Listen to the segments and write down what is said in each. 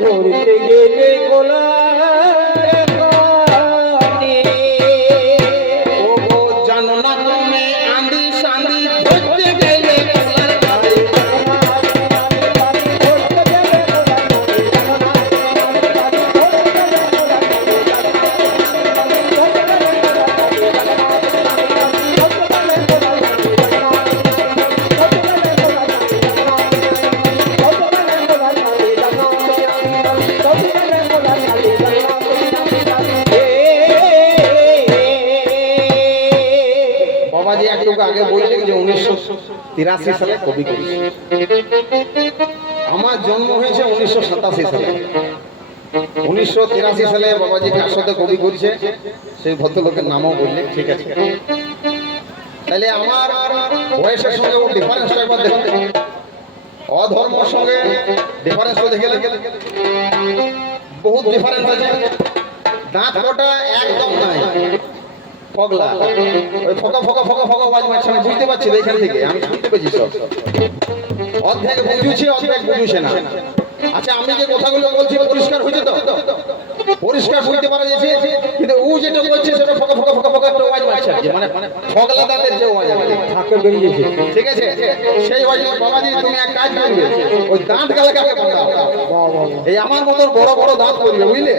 করতে গেলে গোলা জানো না তুমি আন্দি সান্দি ধরতে গেলে আগে বললেন যে 1983 সালে কবি করেছে। আমার জন্ম হয়েছে 1987 সালে। 1983 সালে বাবাজি কার সাথে কবি করেছে সেই ভদ্রলোকের নামও বললেন, ঠিক আছে। তাহলে আমার বয়সের সঙ্গে ওর ডিফারেন্সটা একবার দেখুন। অধর্মের সঙ্গে ডিফারেন্স দেখে বহুত ডিফারেন্স আছে। দাঁত কটা একদম নাই, পগলা, ওই ফকা ফকা ফকা ফকা আওয়াজ মারছে। আমি বুঝতে পারছি এখান থেকে, আমি শুনতে পেয়েছি সব। অর্ধেক বুঝুছে, অর্ধেক বুঝুছে না। আচ্ছা, আমি যে কথাগুলো বলছি পরিষ্কার হয়েছে তো? পরিষ্কার বুঝতে পারা যাচ্ছে, কিন্তু ও যেটা বলছে সেটা ফকা ফকা ফকা ফকা একটা আওয়াজ মারছে, মানে ফগলা দাঁতের যে আওয়াজ থাকে বেরিয়েছে, ঠিক আছে? সেই আওয়াজ। বাবাজি তুমি এক কাজ করবে, ওই দাঁত গালাকে বাঁধাও। এই আমার মতো বড় বড় দাঁত করবে, বুঝলে?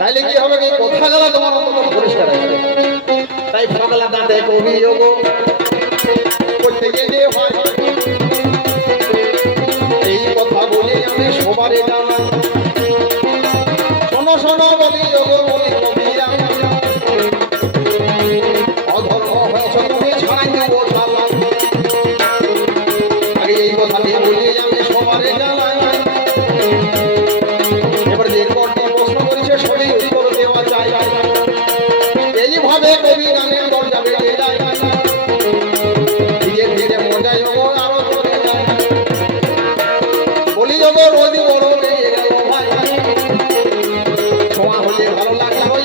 তাইলে কি হবে, এই কথাগুলো তোমার মতো পরিষ্কার হবে। তাই ফগলা দাঁতে কবি যোগ করতে গেলে হয়। এই কথা বলে আমি সবারে জানাই, শোনো শোনো বলি যোগ বলি কবিরা, অধর্ম হয়েছ তুমি ছাড়াই দেবো ছাড়া। আগে এই কথাটি বলে আমি সবারে জানাই। এবার যে কটি প্রশ্ন করেছে সবই উত্তর দেওয়া চাই। এইভাবে কবি গানের দরজা বেরিয়ে যায়, ধীরে ধীরে মজায় আরো চলে যায়। বলি যোগ রোজ বড় লেগে গেল ভাই, ছোঁয়া হলে ভালো লাগে ওই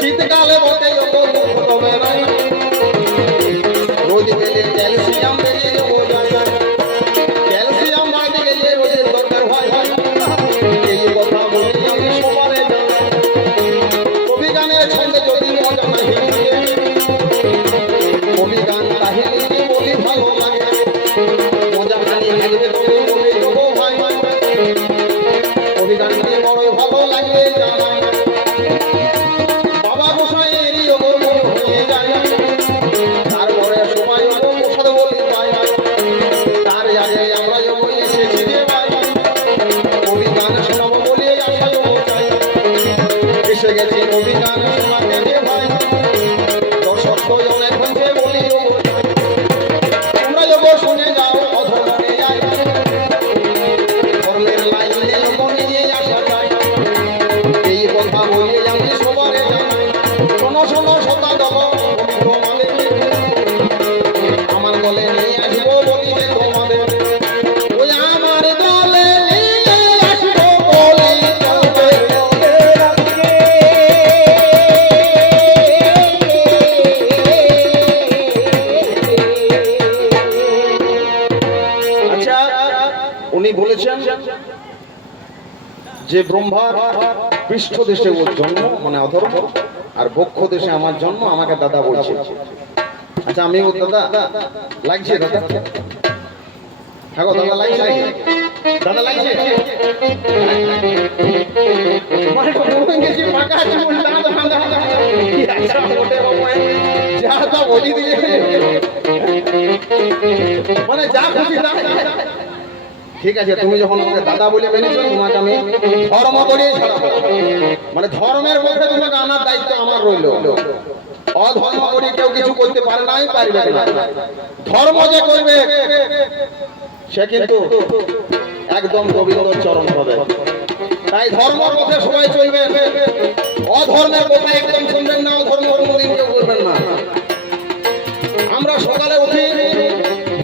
শীতকালে বটে যোগ কমে নাই। রোজ পেলে ক্যালসিয়াম বেরিয়ে যাবো যায়, ক্যালসিয়াম বাড়তে গেলে রোজের দরকার হয়। এই কথা বলি আমি সবারে জানাই। কবি গানের ছন্দে যদি মজা নাহি থাকে, কবি গান কাহিনী বলি ভালো লাগে। মজা খালি লাগবে তুমি বলে দেবো ভাই, কবি গানটি বড়ই ভালো লাগবে জানাই। বাবা গোসাইয়েরই ওগো মন হয়ে যায়, তারপরে সবাই ওগো প্রসাদ বলি পাই। তার আগে আমরা ওগো এসেছি রে ভাই, কবি গান শোনাবো বলে আশা ওগো চাই। এসে গেছি কবি গান শোনাতে রে ভাই, দর্শক তো অনেক হয়েছে বলি ওগো চাই। তোমরা ওগো শুনে যাও অধর্মে যায়, ধর্মের লাইনে ওগো নিয়ে আসা যায়। এই কথা বলি আমি সবারে জানাই। শোনো শোনো সদা দল তোমাদের, আমার দলে নিয়ে আসবো বলি যে তোমাদের। ওই আমার দলে নিয়ে আসবো বলি তোমাদের। আচ্ছা, উনি বলেছেন যে ব্রহ্মার পৃষ্ঠ দেশে ওর জন্ম, মানে অধর্ম, আর বক্ষ দেশে আমার জন্ম, আমাকে দাদা বলছে। আচ্ছা, আমি ও দাদা লাগছে? দাদা হ্যাঁ গো দাদা লাগছে, দাদা লাগছে। মানে বলবেন যে পাকা আছে বলে দাদা দাদা আচ্ছা ওটে বাবা যা তা বলি দিয়ে, মানে যা খুশি তাই। ঠিক আছে, তুমি যখন আমাকে দাদা বলে মেনেছো, তোমাকে আমি ধর্ম করিয়ে ছাড়াবো। মানে ধর্মের পক্ষে তোমাকে আনার দায়িত্ব আমার রইল। অধর্ম করে কেউ কিছু করতে পারে নাই, পারবে না। ধর্ম যে করবে সে কিন্তু একদম গোবিন্দর চরণ পাবে। তাই ধর্ম পথে সবাই চলবে, অধর্মের কথা একদম শুনবেন না, অধর্ম কোনোদিন কেউ করবেন না। আমরা সকালে উঠি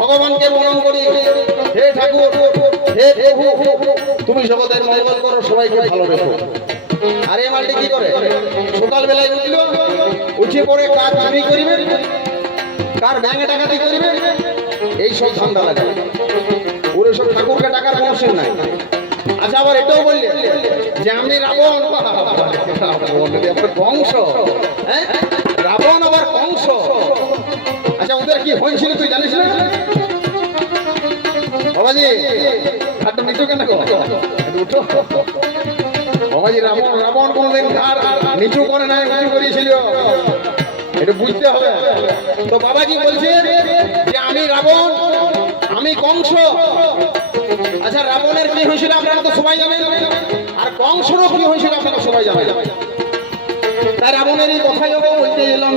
ভগবানকে প্রণাম করি, হে ঠাকুর, হে প্রভু, তুমি জগতের মঙ্গল করো, সবাইকে ভালো রেখো। আর এই মালটি কি করে? সকালবেলায় উঠল, উঠে পড়ে কার চুরি করিবে, কার ব্যাঙে ডাকাতি করিবে, এই সব ধান্দা লাগে। ওর ওর সব ঠাকুরকে টাকার সমস্যা নাই। আচ্ছা আবার এটাও বললে যে আমি রাবণ, কংস, হ্যাঁ রাবণ আবার কংস। আচ্ছা ওদের কি হয়েছিল তুই জানিস না বাবাজি? হাতটা নিচু কেন উঠো বাবাজি। রাবণ কোনদিন ঘাড় নিচু করে নাই, উঁচু করেছিল, এটা বুঝতে হবে। তো বাবাজি বলছে যে আমি রাবণ, আমি কংস। আচ্ছা রাবণের কি হয়েছিল আপনারা তো সবাই জানেন, আর কংসরও কি হয়েছিল আপনারা সবাই জানেন। তাই রাবণের এই কথাই বলতে এলাম।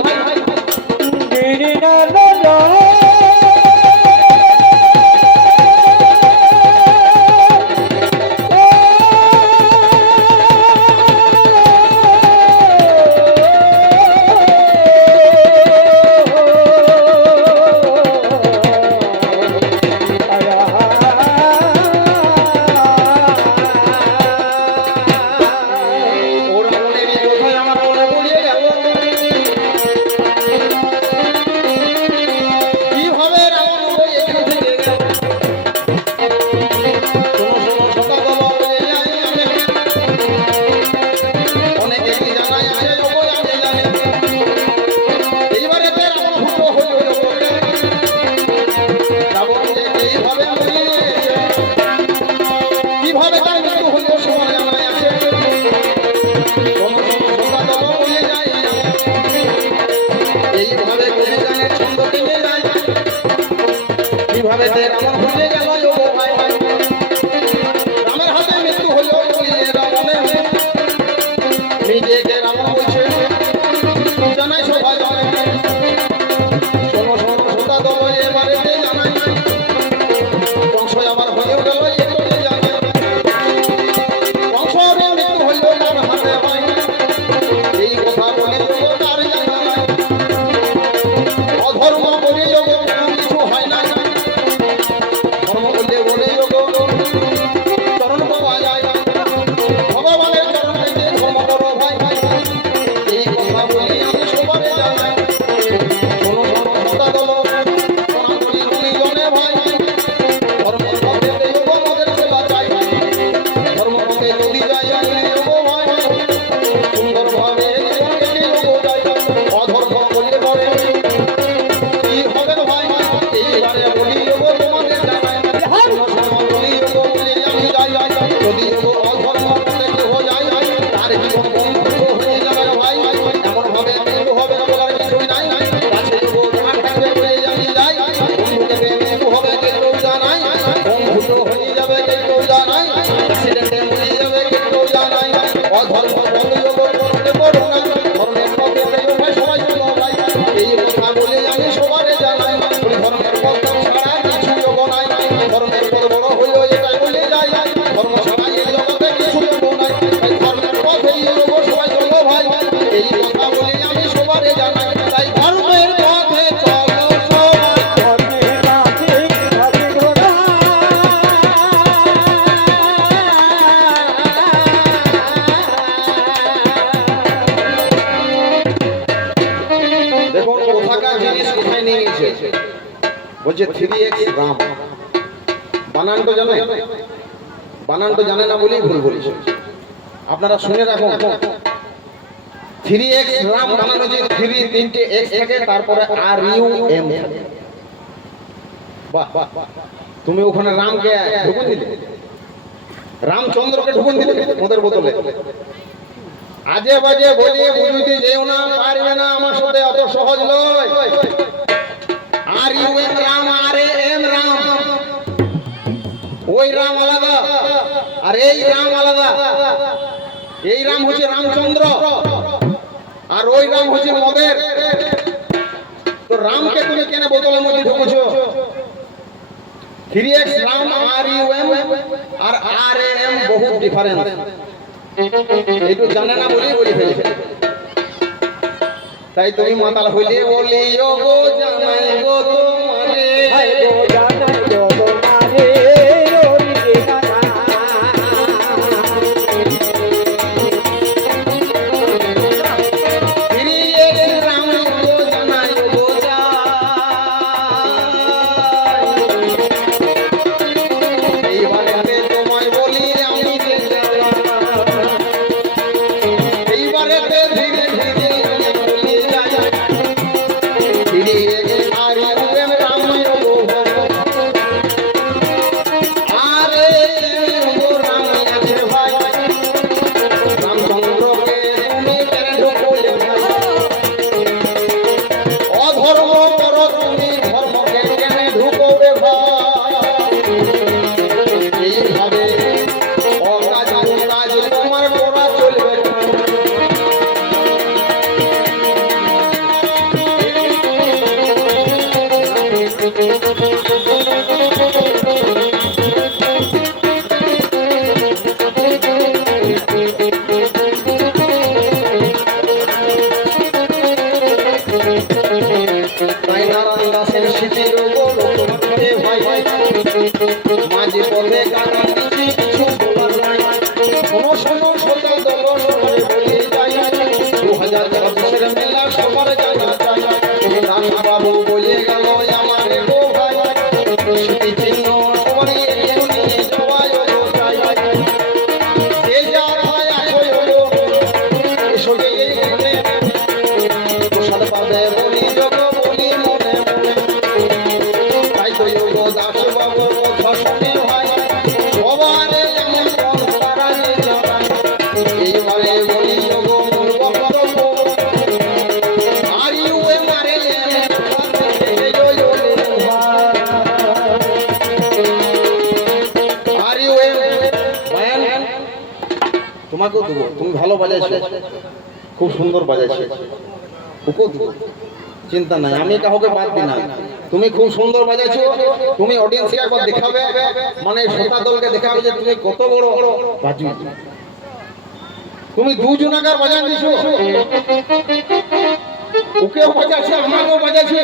বলছে 3x রাম। বানানটা জানে? বানানটা জানে না বলেই ভুল বলেছে। আপনারা শুনে রাখুন, 3x রাম বানানো যে 3 তিনটে x থাকে, তারপরে RUM। বাহ বাহ, তুমি ওখানে রামকে ঢুকুন দিলে, রামচন্দ্রকে ঢুকুন দিলে ওদের বদলে। আজে বাজে বলে বুঝতে যেও না, পারবে না আমার সাথে, অত সহজ নয়। RUM Ram, RAM Ram. ওই রাম আলাদা আর এই রাম আলাদা। এই রাম হচ্ছে রামচন্দ্র আর ওই রাম হচ্ছে মদের। তো রামকে তুমি কেন বোতলের মধ্যে ঢুকেছো? 3x রাম, RUM আর RAM বহুত ডিফারেন্স। এইটু জানে না বলেই বলে ফেলেছে। তাই তুমি মাতাল হইলে বলি ও গো জানাই গো তোমারে, গো জানাই গো তোমারে, ওরে জানা। রাম গো জানাই গো তোমাকেও দেবো, তুমি ভালো বাজাইছো, খুব সুন্দর বাজাইছো, ওকেও দেবো, চিন্তা নাই, আমি কাউকে বাদ দিই না। তুমি খুব সুন্দর বাজাইছো, তুমি অডিয়েন্সকে একবার দেখাবে, মানে শ্রোতা দলকে দেখাবে যে তুমি কত বড় বাজু। তুমি দুজনাকার বাজান দিছো, ওকেও বাজাইছো আমাকেও বাজাইছো,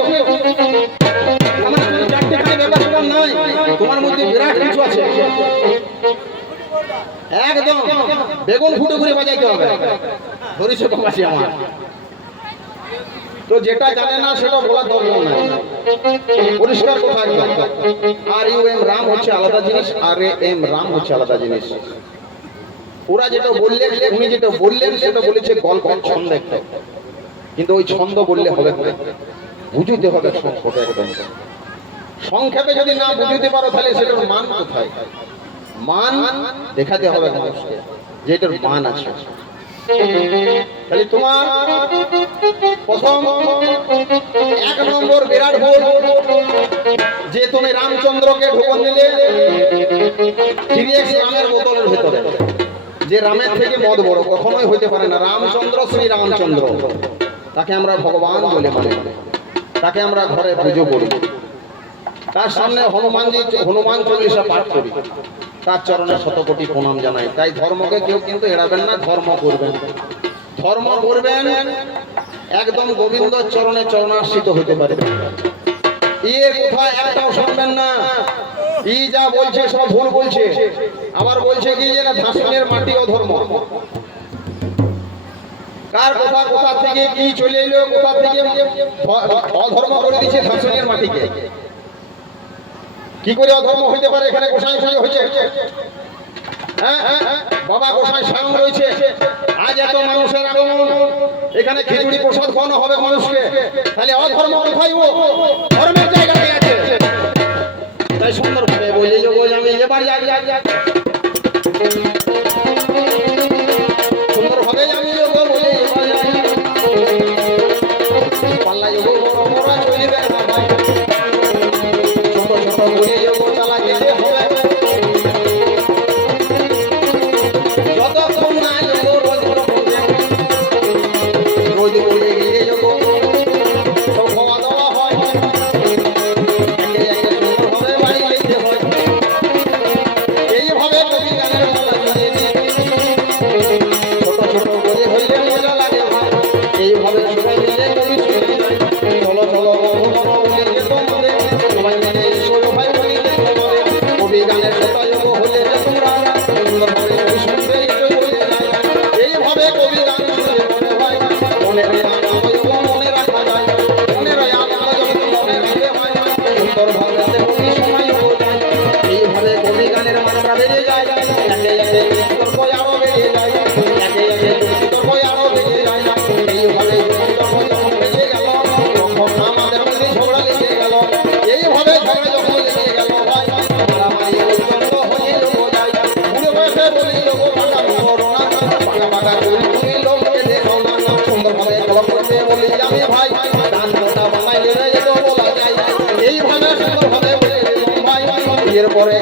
আমার কোনো চারটে খালি ব্যাপার নয়, তোমার মধ্যে বিরাট কিছু আছে, একদম বেগুন ফুটে করে বাজাইতে হবে। ধরিছো তো কাছে আমার, তো যেটা জানে না সেটা বলার দরকার নাই, পরিষ্কার কথা একদম। আর ইউ এম রাম হচ্ছে আলাদা জিনিস, আর এম রাম হচ্ছে আলাদা জিনিস। ওরা যেটা বললেন, উনি যেটা বললেন সেটা বলেছে গল্প ছন্দ একটা, কিন্তু ওই ছন্দ বললে হবে না, বুঝতে হবে সংক্ষেপে একদম। সংক্ষেপে যদি না বুঝতে পারো তাহলে সেটার মান কোথায়? মান দেখাতে হবে মানুষকে যে এটার মান আছে। তাহলে তোমার প্রথম 1 নম্বর বিরাট ভুল যে তুমি রামচন্দ্রকে ঢোকন দিলে রামের বোতলের ভিতরে, যে রামের থেকে মদ বড় কখনোই হইতে পারে না। রামচন্দ্র শ্রী রামচন্দ্র, তাকে আমরা ভগবান বলে মানে, তাকে আমরা ঘরে পুজো করি, তার সামনে হনুমান চল্লিশা পাঠ করি, তার চরণে শতকোটি প্রণাম জানাই। তাই ধর্মকে কেউ কিন্তু এড়াবেন না, ধর্ম করবেন, ধর্ম করবেন একদম গোবিন্দ চরণে চরণাশ্রিত হতে পারে। এর কথা একটাও শুনবেন না, ই যা বলছে সব ভুল বলছে। আবার বলছে কি যে না ধাসনের মাটি অধর্ম, কার কথা কোথা থেকে কি চলে এলো, কোথা থেকে অধর্ম করে দিচ্ছে ধাসনের মাটিকে। কি করে অধর্ম হইতে পারে? এখানে গোসাই পুজো হয়েছে, হ্যাঁ বাবা গোসাই স্বয়ং রয়েছে, আজ এত মানুষের আগমন, এখানে খিচুড়ি প্রসাদ খাওয়ানো হবে মানুষকে, তাহলে অধর্ম কোথায়? ও ধর্মের জায়গায় আছে। তাই সুন্দর ভাবে বলে যাবো আমি এবার সুন্দর ভাবে আমি যাবো বলে পাল্লা যাবো চলিবে না ভাই, ছোট ছোট বলে যাবো চালা যেতে হবে, যতক্ষণ না যাবো রোজ রোজ বলে গিয়ে যাবো তো খাওয়া দাওয়া হয়, সুন্দরভাবে বাড়ি যেতে হয়। এইভাবে কবি গানের মালা দিয়ে ছোট ছোট বলে হইলে মজা লাগে, এইভাবে সবাই মিলে কবি চলো চলো বলে তোমাদের সবাই মিলে ঈশ্বর ভাই বলি কবি গানের কথা যোগ হলে তোমরা সুন্দরভাবে শুনবে বলে যায়। এইভাবে কবি গান শুনে মনে হয় মনে মনে রাখা যায়, মনে রয় আনন্দ যখন মনে রাখতে হয় সুন্দরভাবে কবি সময় হয়ে যায়। এইভাবে কবি গানের মাত্রা বেড়ে যায়, একে একে তর্ক আরো বেড়ে যায়, একে একে তর্ক আরো বেড়ে যায়। এইভাবে যখন বেড়ে গেল তখন আমাদের মধ্যে ঝগড়া লেগে গেল, এইভাবে ঝগড়া যখন লেগে গেল ভাই মারামারি পর্যন্ত হয়ে যায়। বুড়ো বয়সে বলি লোক পাকা করো না, পাকা পাকা করে তুমি লোককে দেখো না, সুন্দরভাবে কলম করতে বলি আমি ভাই ডান মোটা বানাই লেগে যেত বলা যায়। এইভাবে সুন্দরভাবে বলে দিলাম ভাই, এরপরে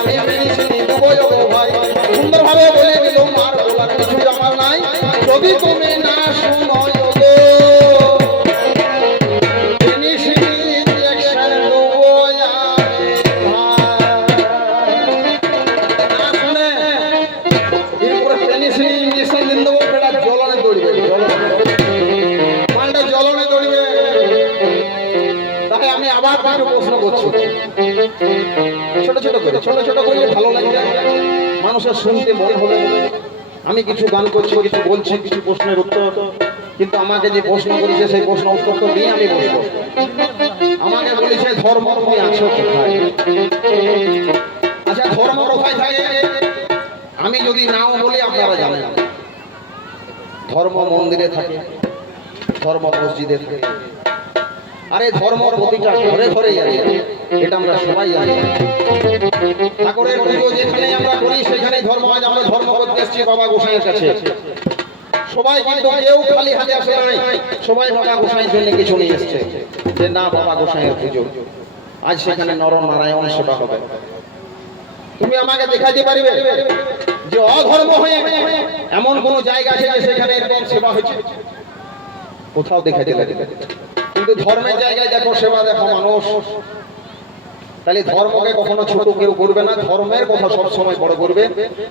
আমি মেডিসিন দেবো ভাই, সুন্দরভাবে বলে দিলাম আর বলার কিছু আমার নাই। যদি তুমি না শুনো প্রশ্ন করছি ছোট ছোট করে ভালো লাগবে, মানুষের শুনতে মন হবে। আমি কিছু গান করছি, কিছু বলছি, কিছু প্রশ্নের উত্তর, কিন্তু আমাকে যে প্রশ্ন করেছে সেই প্রশ্ন উত্তর তো দিয়ে আমি বলবো। আমাকে বলেছে ধর্ম তুমি আছো কোথায়? আচ্ছা ধর্ম কোথায় থাকে? আমি যদি নাও বলি আপনারা জানেন, ধর্ম মন্দিরে থাকে, ধর্ম মসজিদে থাকে, আরে ধর্ম প্রতিটা ঘরে ঘরেই আছে, এটা আমরা সবাই জানি। ঠাকুরের পুজো যেখানে আমরা করি সেখানে ধর্ম। আজ আমরা ধর্ম করতে এসেছি বাবা গোসাইয়ের কাছে, সবাই কিন্তু কেউ খালি হাতে আসে নাই, সবাই বাবা গোসাইয়ের জন্য কিছু নিয়ে এসছে যে না বাবা গোসাইয়ের পুজো, আজ সেখানে নর নারায়ণ সেবা হবে। তুমি আমাকে দেখাইতে পারবে যে অধর্ম হয়ে এমন কোন জায়গা আছে যে সেখানে এরকম সেবা হয়েছে? কোথাও দেখা যায় না। কিন্তু ধর্মের জায়গায় দেখো সেবা, দেখো মানুষ। তাহলে ধর্মকে কখনো ছোট কেউ করবে না, ধর্মের কথা সব সময় বড় করবে।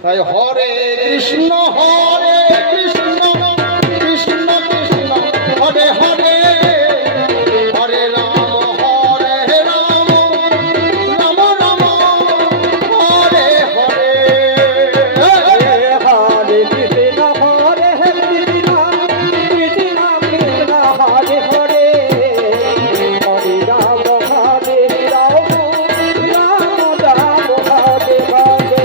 তাই হরে কৃষ্ণ কৃষ্ণ কৃষ্ণ হরে হরে, হরে রাম রাম রাম হরে হরে। হরে কৃষ্ণ হরে কৃষ্ণ, কৃষ্ণ কৃষ্ণ হরে হরে, হরে রাম রাম, রাম রাম হরে হরে।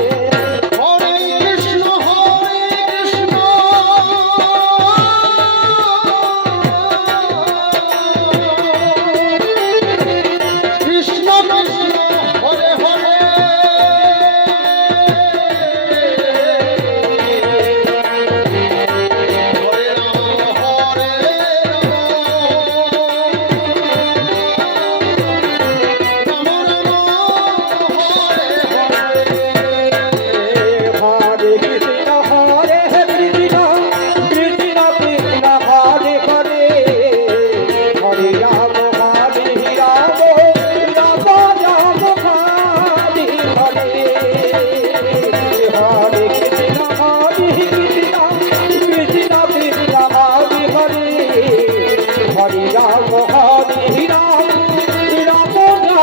হরে কৃষ্ণ কৃষ্ণ কৃষ্ণ হরে হরে, হরে রাম রাম রাম হরে হরে। হরে কৃষ্ণ হরে কৃষ্ণ, কৃষ্ণ কৃষ্ণ হরে হরে, হরে রাম রাম, রাম রাম হরে হরে। হরে কৃষ্ণ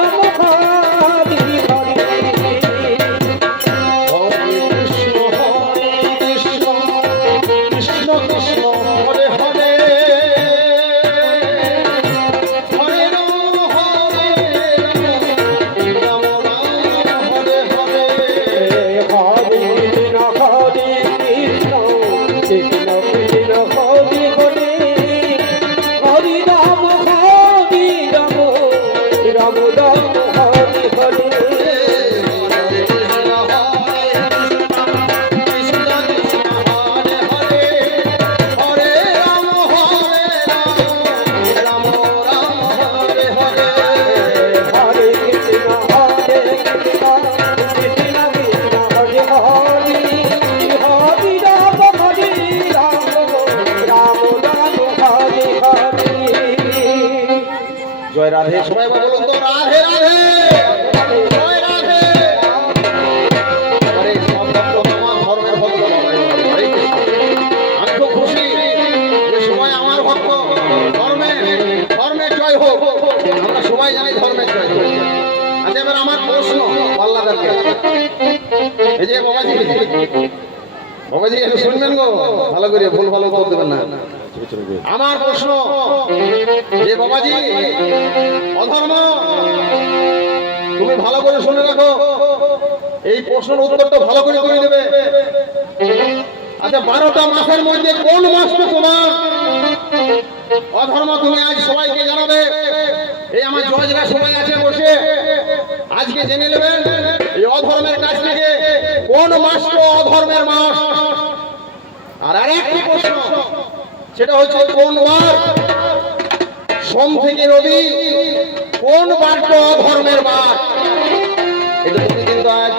কৃষ্ণ, কৃষ্ণ কৃষ্ণ হরে হরে, হরে রাম রাম, রাম রাম হরে হরে। হরে কৃষ্ণ কৃষ্ণ কৃষ্ণ হরে হরে, হরে রাম রাম হরে হরে। হরে কৃষ্ণ কৃষ্ণ, কৃষ্ণ কৃষ্ণ হরে হরে, হরে রাম রাম, রাম রাম হরে হরে। হরে কৃষ্ণ কৃষ্ণ, কৃষ্ণ কৃষ্ণ হরে হরে, হরে রাম রাম, রাম হরে হরে। জয় রাধে। সবাই বলুন তো রাধে রাধে, জয় রাধে। আরে সব ভক্ত আমার ধর্মের ভক্ত বাবাই বলে, হরে কৃষ্ণ। আমি খুব খুশি যে সবাই আমার ভক্ত। ধর্মের জয় হোক। আমরা সবাই জানি ধর্মের জয় হোক। আচ্ছা, এবার আমার প্রশ্ন পাল্লাদারকে। এই যে বাবাজি, বাবাজি একটু শুনবেন গো, ভালো করে, ভুল ভালো উত্তর দেবেন না। আমার প্রশ্ন যে বাবাজি, অধর্ম, তুমি ভালো করে শুনে রাখো, এই প্রশ্নের উত্তরটা ভালো করে করে দেবে। আচ্ছা, 12টা মাসের মধ্যে কোন মাসটা তোমার অধর্ম, তুমি আজ সবাইকে জানাবে। এই আমার জজরা সবাই আছে বসে, আজকে জেনে নেবেন এই অধর্মের কাছ থেকে কোন মাসটা অধর্মের মাস। আর আরেকটি প্রশ্ন, সেটা হচ্ছে কোন বার, সোম থেকে রবি, কোন বারটা অধর্মের বার। এটা তুমি কিন্তু আজ